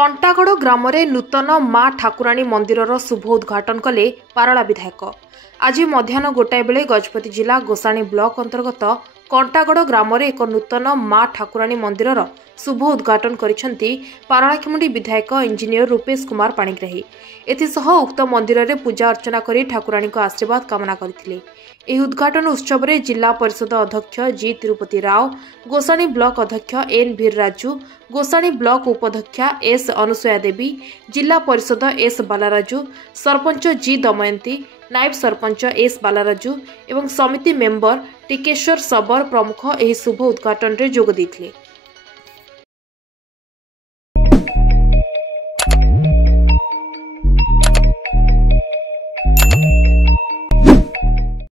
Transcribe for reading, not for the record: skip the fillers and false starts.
कंटागड़ ग्राम नूतन माँ ठाकुराणी मंदिर शुभ उद्घाटन कले पारला विधायक। आज मध्याह्न गोटाए बेले गजपति जिला गोसाणी ब्लॉक अंतर्गत कंटागड़ ग्राम एक नूतन माँ ठाकुराणी मंदिर शुभ उद्घाटन करिसेंती पारलाखेमुंडी विधायक इंजीनियर रूपेश कुमार पाणिग्राही। एथिसह उक्त मंदिर में पूजा अर्चना करी ठाकुराणी को आशीर्वाद कामना करथिले। एही उद्घाटन उत्सव में जिला परिषद अध्यक्ष जी तिरुपति राव, गोसाणी ब्लॉक अध्यक्ष एन वीर राजू, गोसाणी ब्लॉक उपाध्यक्षा एस अनुसया देवी, जिला परिषद एस बालाराजू, सरपंच जी दमयंती, नायब सरपंच एस बालाराजू एवं समिति मेंबर टिकेश्वर सबर प्रमुख एही शुभ उद्घाटन रे जोग देथिले।